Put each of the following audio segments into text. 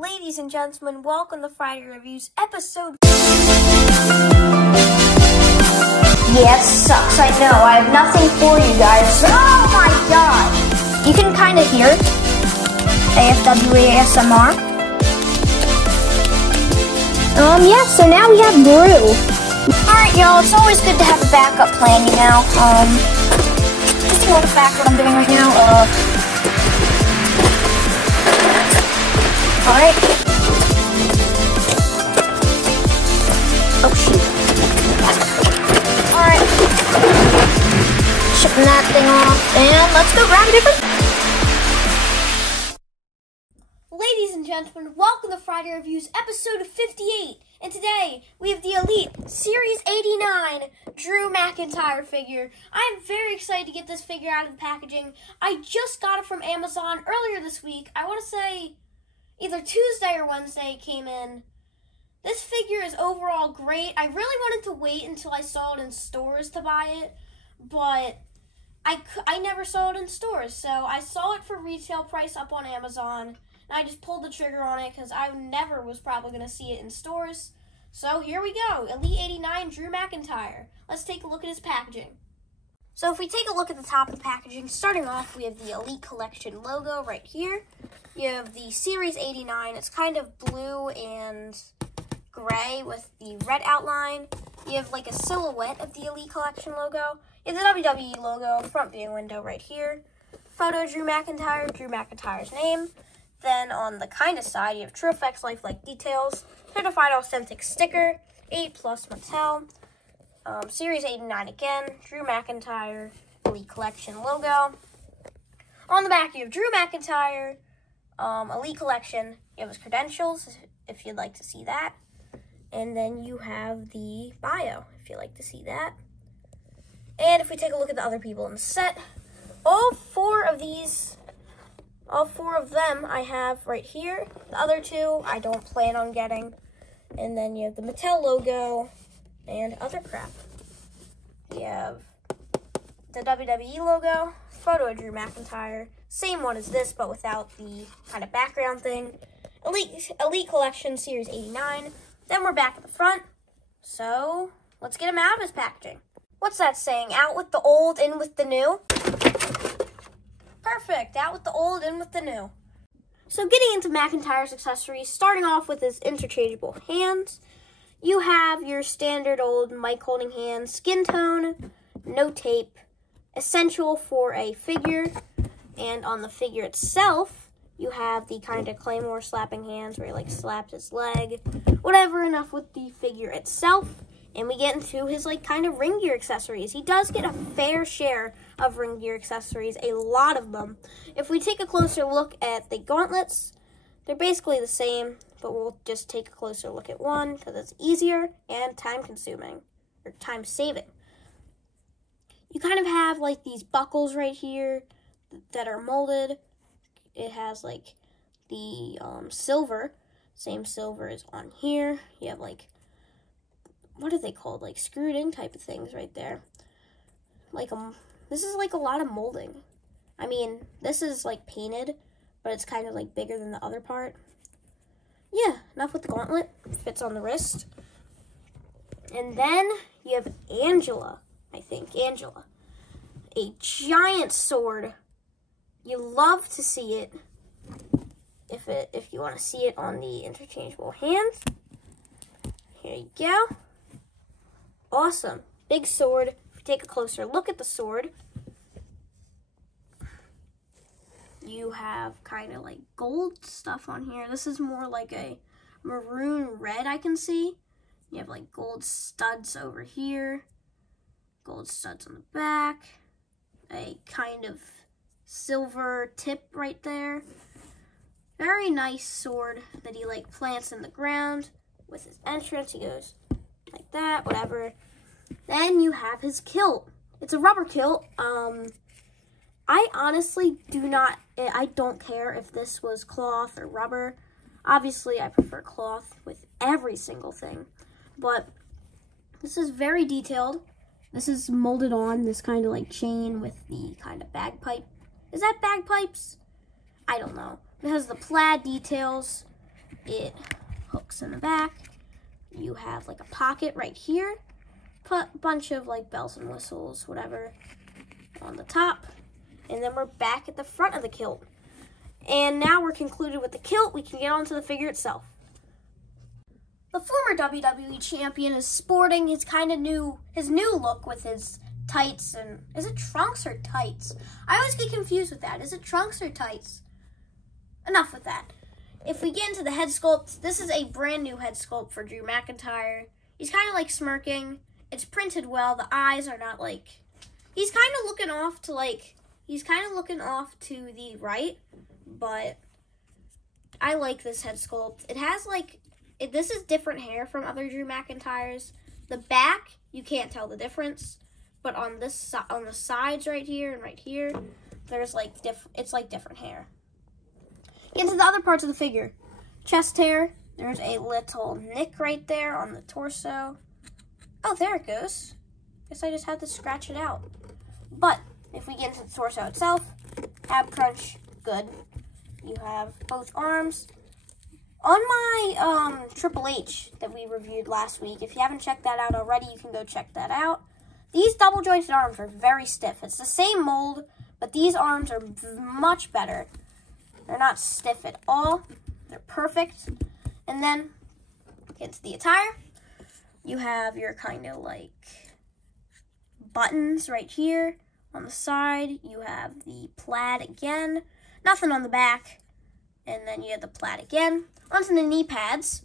Ladies and gentlemen, welcome to Friday Reviews episode. Yeah, it sucks, I know. I have nothing for you guys. Oh my god! You can kind of hear it. AFWE ASMR. Yeah, so now we have Brew. Alright, y'all, it's always good to have a backup plan, you know. Just to look back what I'm doing right now. Alright. Oh, shoot. Alright. Shipping that thing off, and let's go grab a different. Ladies and gentlemen, welcome to Friday Reviews episode 58. And today, we have the Elite Series 89 Drew McIntyre figure. I'm very excited to get this figure out of the packaging. I just got it from Amazon earlier this week. I want to say either Tuesday or Wednesday it came in. This figure is overall great. I really wanted to wait until I saw it in stores to buy it, but I never saw it in stores. So I saw it for retail price up on Amazon. I just pulled the trigger on it because I never was probably going to see it in stores. So here we go, Elite 89 Drew McIntyre. Let's take a look at his packaging. So if we take a look at the top of the packaging, starting off, we have the Elite Collection logo right here. You have the Series 89. It's kind of blue and gray with the red outline. You have like a silhouette of the Elite Collection logo. You have the WWE logo, front view window right here. Photo Drew McIntyre's name. Then on the kind of side, you have True Effects lifelike details, certified authentic sticker, 8+ Mattel, Series 89 again, Drew McIntyre, Elite Collection logo. On the back, you have Drew McIntyre, Elite Collection. You have his credentials, if you'd like to see that. And then you have the bio, if you'd like to see that. And if we take a look at the other people in the set, all four of them I have right here. The other two I don't plan on getting. And then you have the Mattel logo and other crap. You have the WWE logo, photo of Drew McIntyre. Same one as this, but without the kind of background thing. Elite Collection Series 89. Then we're back at the front. So let's get him out of his packaging. What's that saying? Out with the old, in with the new? Perfect, out with the old, in with the new. So getting into McIntyre's accessories, starting off with his interchangeable hands, you have your standard old mic holding hand, skin tone, no tape, essential for a figure, and on the figure itself, you have the kind of Claymore slapping hands where he like slapped his leg, whatever, enough with the figure itself. And we get into his like kind of ring gear accessories. He does get a fair share of ring gear accessories, a lot of them. If we take a closer look at the gauntlets, they're basically the same, but we'll just take a closer look at one because it's easier and time-consuming, or time-saving. You kind of have like these buckles right here that are molded. It has like the silver, same silver is on here. You have like, what are they called? Like screwed in type of things right there. Like this is like a lot of molding. I mean, this is like painted, but it's kind of like bigger than the other part. Yeah, enough with the gauntlet. Fits on the wrist. And then you have Angela, I think. Angela. A giant sword. You love to see it if you want to see it on the interchangeable hands. Here you go. Awesome. Big sword. If you take a closer look at the sword, you have kind of like gold stuff on here. This is more like a maroon red I can see. You have like gold studs over here, gold studs on the back, a kind of silver tip right there. Very nice sword that he like plants in the ground with his entrance. He goes like that, whatever. Then you have his kilt. It's a rubber kilt. I honestly I don't care if this was cloth or rubber. Obviously, I prefer cloth with every single thing. But this is very detailed. This is molded on this kind of like chain with the kind of bagpipe. Is that bagpipes? I don't know. It has the plaid details. it hooks in the back. You have like a pocket right here. Put a bunch of like bells and whistles, whatever, on the top. And then we're back at the front of the kilt. And now we're concluded with the kilt. We can get on to the figure itself. The former WWE champion is sporting his new look with his tights and, is it trunks or tights? I always get confused with that. Is it trunks or tights? Enough with that. If we get into the head sculpt, this is a brand new head sculpt for Drew McIntyre. He's kind of like smirking. It's printed well. The eyes are not like, he's kind of looking off to the right, but I like this head sculpt. It has like, this is different hair from other Drew McIntyres. The back, you can't tell the difference, but on the sides right here and right here, there's like it's like different hair. Into the other parts of the figure. Chest hair, there's a little nick right there on the torso. Oh, there it goes. Guess I just had to scratch it out. But if we get into the torso itself, ab crunch, good. You have both arms. On my Triple H that we reviewed last week, if you haven't checked that out already, you can go check that out. These double jointed arms are very stiff. It's the same mold, but these arms are much better. They're not stiff at all. They're perfect. And then, get to the attire. You have your kind of like buttons right here. On the side, you have the plaid again. Nothing on the back. And then you have the plaid again. Onto the knee pads.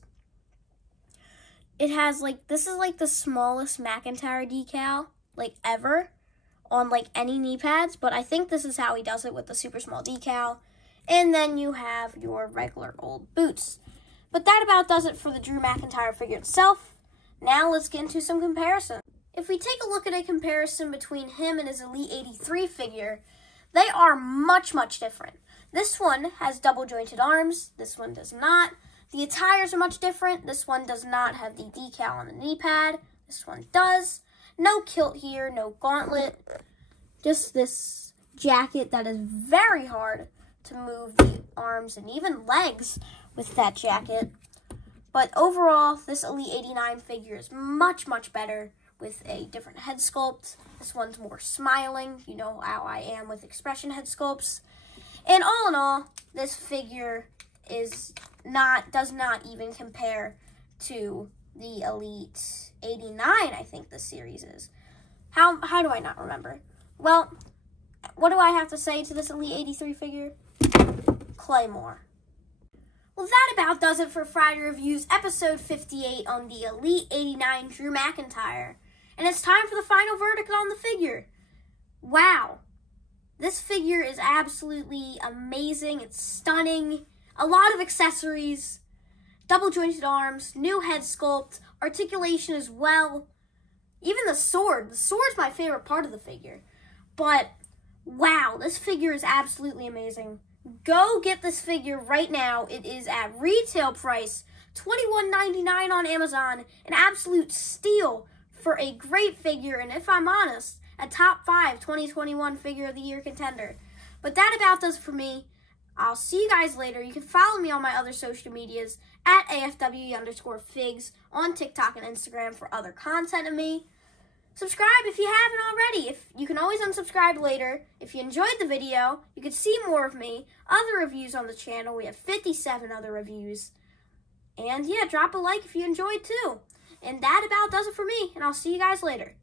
It has like, this is like the smallest McIntyre decal, like ever, on like any knee pads. But I think this is how he does it with the super small decal. And then you have your regular old boots. But that about does it for the Drew McIntyre figure itself. Now let's get into some comparison. If we take a look at a comparison between him and his Elite 83 figure, they are much, much different. This one has double jointed arms. This one does not. The attires are much different. This one does not have the decal on the knee pad. This one does. No kilt here, no gauntlet. Just this jacket that is very hard to move the arms and even legs with that jacket. But overall, this Elite 89 figure is much, much better with a different head sculpt. This one's more smiling. You know how I am with expression head sculpts. And all in all, this figure does not even compare to the Elite 89, I think this series is. How do I not remember? Well, what do I have to say to this Elite 83 figure? Claymore. Well, that about does it for Friday Reviews episode 58 on the Elite 89 Drew McIntyre. And it's time for the final verdict on the figure. Wow. This figure is absolutely amazing. It's stunning. A lot of accessories, double jointed arms, new head sculpt, articulation as well. Even the sword. The sword's my favorite part of the figure. But wow, this figure is absolutely amazing. Go get this figure right now. It is at retail price, $21.99 on Amazon. An absolute steal for a great figure, and if I'm honest, a top 5 2021 figure of the year contender. But that about does it for me. I'll see you guys later. You can follow me on my other social medias at AFWE_figs on TikTok and Instagram for other content of me. Subscribe if you haven't already. You can always unsubscribe later. If you enjoyed the video, you can see more of me, other reviews on the channel. We have 57 other reviews. And yeah, drop a like if you enjoyed too. And that about does it for me, and I'll see you guys later.